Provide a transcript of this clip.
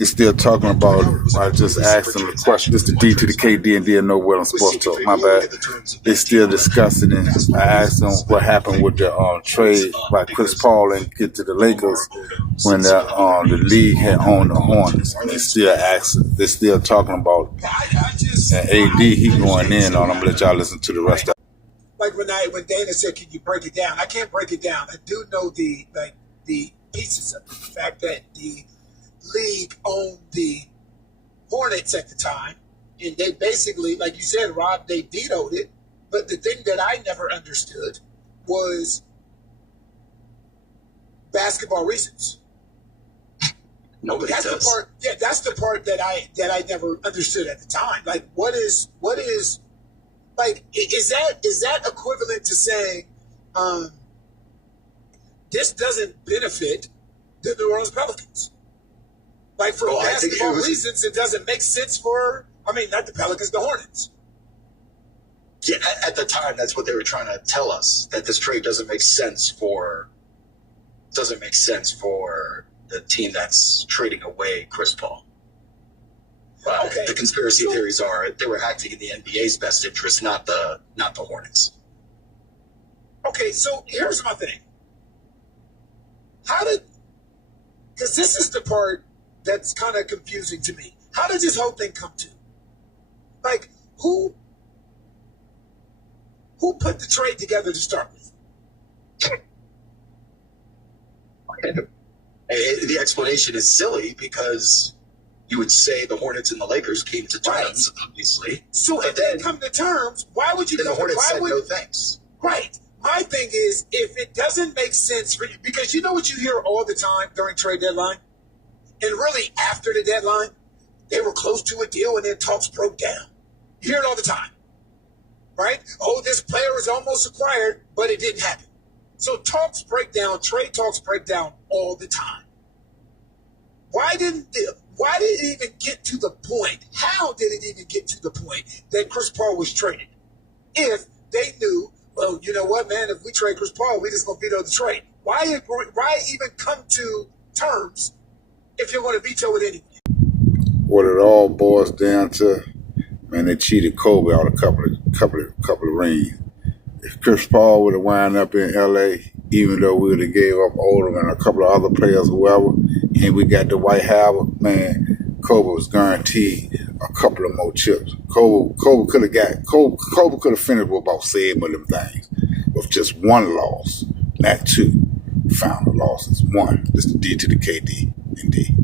He's still talking about it. I just asked him a question. This is the D to the KD and didn't know what I'm supposed to talk. My bad. They still discussing it. I asked them what happened with the trade by Chris Paul and get to the Lakers when the league had owned the Hornets. And they still asking. They're still talking about it. And AD, he going in on. I'm gonna let y'all listen to the rest of it. Like when Dana said, "Can you break it down?" I can't break it down. I do know the pieces of it. The fact that the league owned the Hornets at the time, and they basically, like you said, Rob, they vetoed it. But the thing that I never understood was basketball reasons. Nobody that's does. The part. Yeah, that's the part that I never understood at the time. Like, what is like? Is that equivalent to saying this doesn't benefit the New Orleans Pelicans? Like, for basketball reasons, it doesn't make sense for, not the Pelicans, the Hornets. Yeah, at the time, that's what they were trying to tell us, that this trade doesn't make sense for the team that's trading away Chris Paul. Okay. The conspiracy theories are they were acting in the NBA's best interest, not the Hornets. Okay, so here's my thing. Because this is the part that's kind of confusing to me. How did this whole thing come to? Like, who put the trade together to start with? The explanation is silly because you would say the Hornets and the Lakers came to terms, obviously. So if they come to terms, why would you then go? The Hornets said no thanks. Right. My thing is, if it doesn't make sense for you, because you know what you hear all the time during trade deadline? And really, after the deadline, they were close to a deal and then talks broke down. You hear it all the time, right? Oh, this player was almost acquired, but it didn't happen. So talks break down, trade talks break down all the time. Why did it even get to the point? How did it even get to the point that Chris Paul was traded? If they knew, well, you know what, man, if we trade Chris Paul, we just going to veto the trade. Why even come to terms if you're going to veto it anyway? What it all boils down to, man, they cheated Kobe out a couple of rings. If Chris Paul would have wound up in LA, even though we would have gave up Odom and a couple of other players, whoever, and we got the Dwight Howard, man, Kobe was guaranteed a couple of more chips. Kobe could have finished with about 7 of them things, with just one loss, not two. Found the losses. One. This is the D to the KD and D.